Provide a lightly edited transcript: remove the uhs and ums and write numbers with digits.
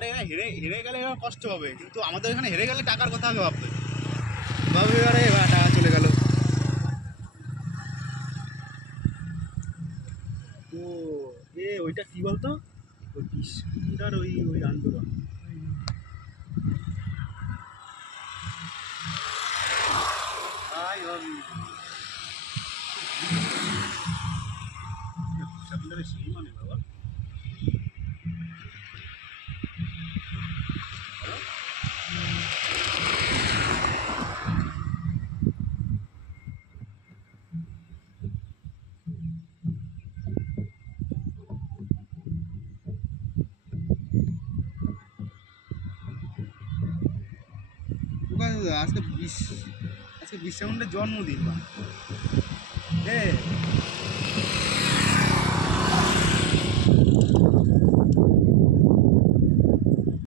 আরে এরা হেরে হেরে গেলে এরা কষ্ট হবে, কিন্তু আমাদের এখানে হেরে গেলে টাকার কথা আগে ভাববে। ভাববে আরে এবার টাকা চলে গেল। তো ওইটা কি বলতো, ওই বিস্কুটার ওই ওই আন্দোলন। সেই মানে বাবা আজকে বিশ্রামের জন্মদিন।